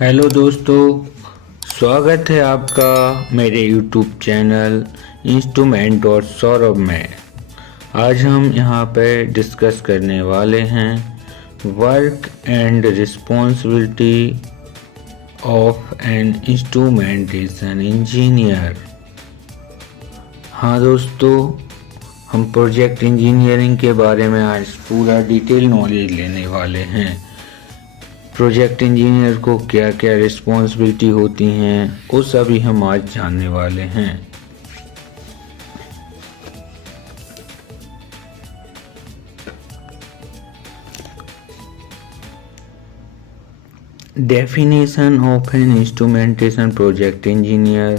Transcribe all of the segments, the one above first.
Hello दोस्तों, स्वागत है आपका मेरे YouTube चैनल इंस्ट्रूमेंट और सौरभ में। आज हम यहाँ पे डिस्कस करने वाले हैं work and responsibility of an instrumentation engineer. हाँ दोस्तों, हम प्रोजेक्ट इंजीनियरिंग के बारे में आज पूरा डिटेल नॉलेज लेने वाले हैं। प्रोजेक्ट इंजीनियर को क्या क्या रिस्पॉन्सिबिलिटी होती हैं वो सभी हम आज जानने वाले हैं। Definition of an instrumentation project engineer,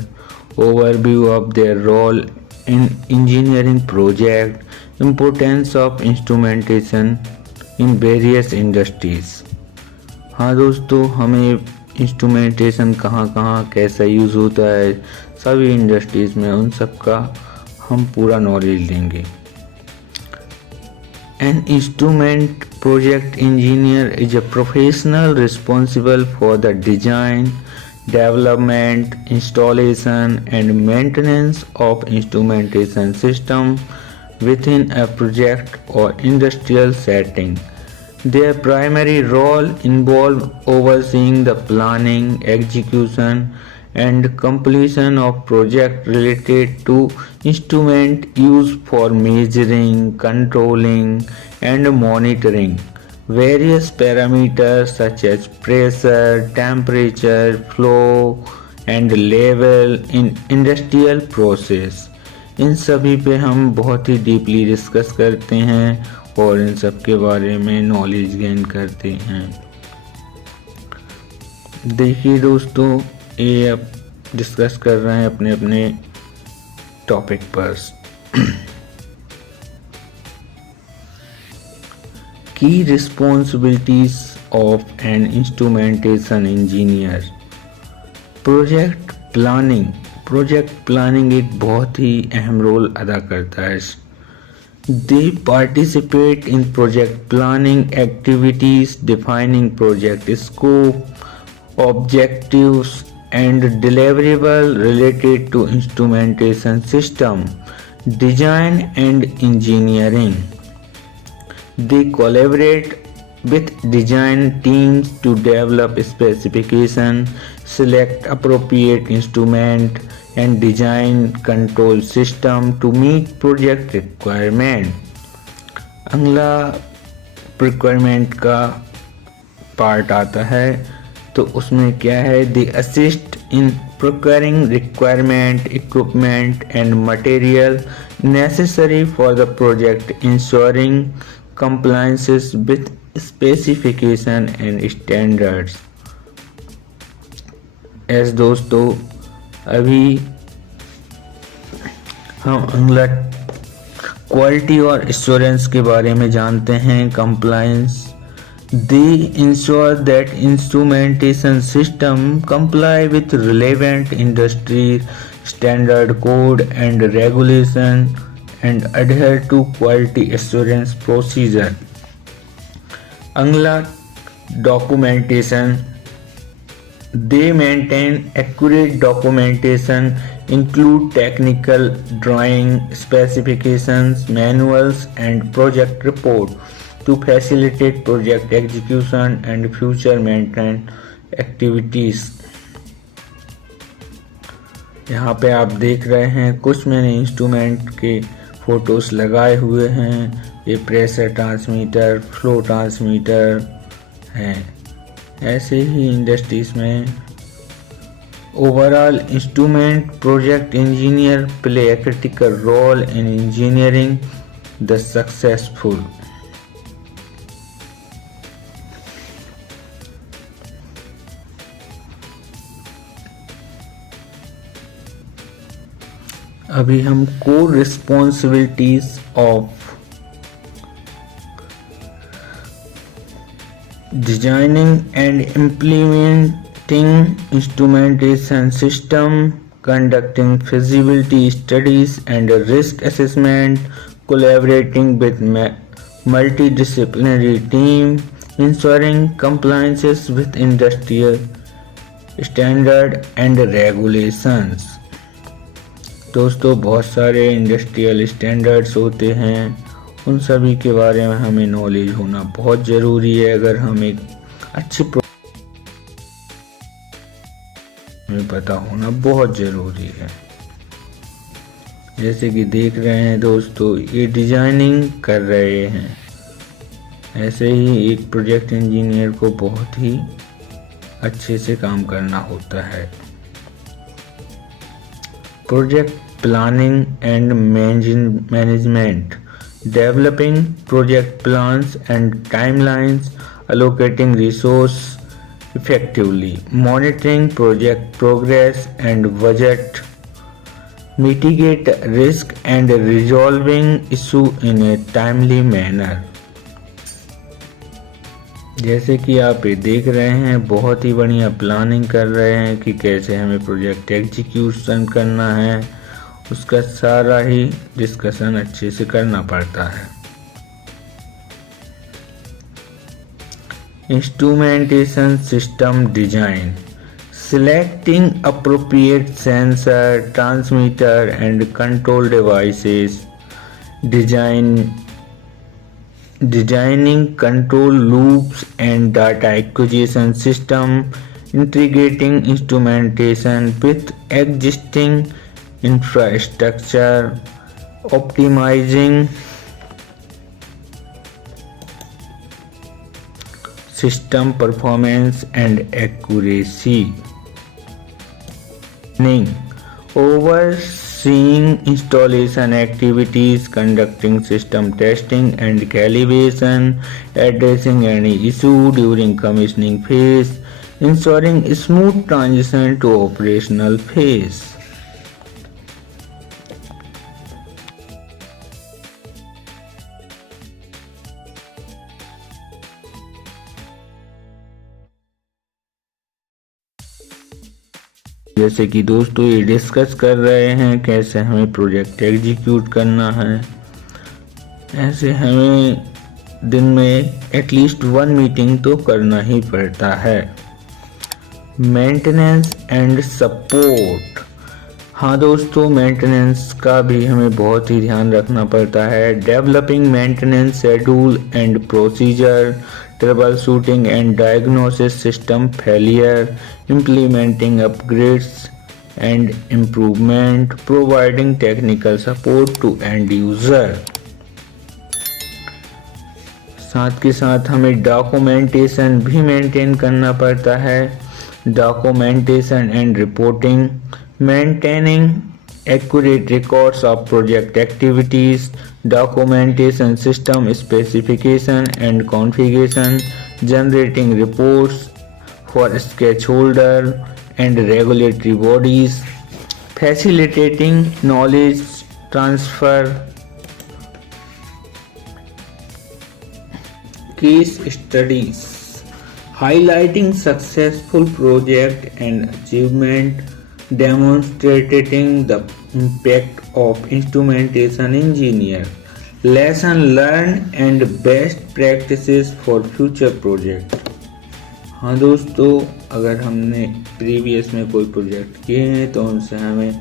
overview of their role in engineering project, importance of instrumentation in various industries। हाँ दोस्तों, हमें इंस्ट्रूमेंटेशन कहाँ कहाँ कैसा यूज़ होता है सभी इंडस्ट्रीज़ में, उन सब का हम पूरा नॉलेज लेंगे। An instrument project engineer is a professional responsible for the design, development, installation and maintenance of instrumentation system within a project or industrial setting. Their primary role involves overseeing the planning, execution, and completion of projects related to instrument used for measuring, controlling, and monitoring various parameters such as pressure, temperature, flow, and level in industrial process। इन सभी पे हम बहुत ही deeply discuss करते हैं और इन सब के बारे में नॉलेज गेन करते हैं। देखिए दोस्तों, ये अब डिस्कस कर रहे हैं अपने अपने टॉपिक पर। की responsibilities of an instrumentation engineer. Project planning एक बहुत ही अहम रोल अदा करता है। They participate in project planning activities, defining project scope, objectives, and deliverable related to instrumentation system, design and engineering. They collaborate with design teams to develop specification, select appropriate instrument, and design control system to meet project requirement। अगला requirement का part आता है, तो उसमें क्या है, they assist in procuring requirement, equipment and material necessary for the project, ensuring compliances with specification and standards। ऐसे दोस्तों, अभी हम अगला क्वालिटी और एश्योरेंस के बारे में जानते हैं। Compliance, they ensure that instrumentation system comply with relevant industry standard code and regulation and adhere to quality assurance procedure. अगला documentation, they maintain accurate documentation, include technical drawing, specifications, manuals and project report to facilitate project execution and future maintenance activities। यहाँ पे आप देख रहे हैं कुछ मैंने instrument के फोटोज लगाए हुए हैं। ये प्रेशर ट्रांसमीटर, फ्लो ट्रांसमीटर हैं। ऐसे ही इंडस्ट्रीज में overall instrument project engineer play a critical role in engineering the successful. अभी हम core responsibilities of designing and implementing instrumentation system, conducting feasibility studies and risk assessment, collaborating with multidisciplinary team, ensuring compliances with industrial standard and regulations. दोस्तों बहुत सारे industrial standards होते हैं, उन सभी के बारे में हमें नॉलेज होना बहुत ज़रूरी है। अगर हम एक अच्छी हमें पता होना बहुत ज़रूरी है। जैसे कि देख रहे हैं दोस्तों, ये डिजाइनिंग कर रहे हैं। ऐसे ही एक प्रोजेक्ट इंजीनियर को बहुत ही अच्छे से काम करना होता है। Project planning and management, developing project plans and timelines, allocating resource effectively, monitoring project progress and budget, mitigate risk and resolving issue in a timely manner। जैसे कि आप ये देख रहे हैं, बहुत ही बढ़िया प्लानिंग कर रहे हैं कि कैसे हमें प्रोजेक्ट एग्जीक्यूशन करना है, उसका सारा ही डिस्कशन अच्छे से करना पड़ता है। Instrumentation system design, selecting appropriate sensor, transmitter and control devices, designing control loops and data acquisition system, integrating instrumentation with existing infrastructure, optimizing system performance and accuracy, overseeing installation activities, conducting system testing and calibration, addressing any issue during commissioning phase, ensuring smooth transition to operational phase। जैसे कि दोस्तों ये discuss कर रहे हैं कैसे हमें project execute करना है। ऐसे हमें दिन में एटलीस्ट 1 मीटिंग तो करना ही पड़ता है। मेंटेनेंस एंड सपोर्ट, हाँ दोस्तों, मेंटेनेंस का भी हमें बहुत ही ध्यान रखना पड़ता है। Developing maintenance schedule and procedure, troubleshooting and diagnosis system failure, implementing upgrades and improvement, providing technical support to end user। साथ के साथ हमें डॉक्यूमेंटेशन भी मेंटेन करना पड़ता है। Documentation and reporting, maintaining accurate records of project activities, documentation system specification and configuration, generating reports for stakeholder and regulatory bodies, facilitating knowledge transfer, case studies, highlighting successful project and achievement, demonstrating the impact of instrumentation engineer, lesson learned and best practices for future project। हाँ दोस्तों, अगर हमने previous में कोई project किए हैं तो उनसे हमें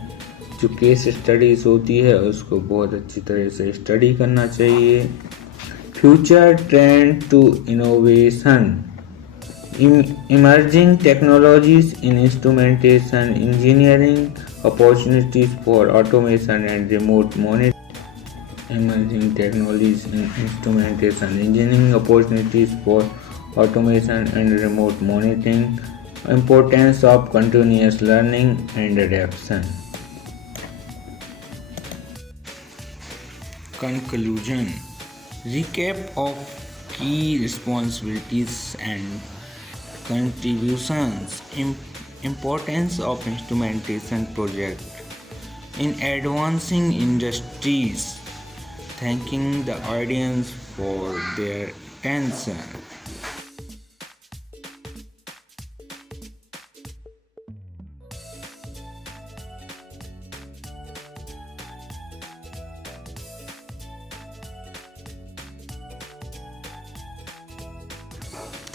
जो केस स्टडीज होती है उसको बहुत अच्छी तरह से स्टडी करना चाहिए। Future trend to innovation, emerging technologies in instrumentation engineering, opportunities for automation and remote monitoring, emerging technologies in instrumentation engineering, opportunities for automation and remote monitoring, importance of continuous learning and adaptation। Conclusion, recap of key responsibilities and contributions, importance of instrumentation project in advancing industries, thanking the audience for their attention।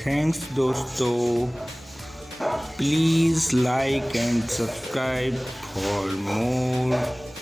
Thanks दोस्तों। Please like and subscribe for more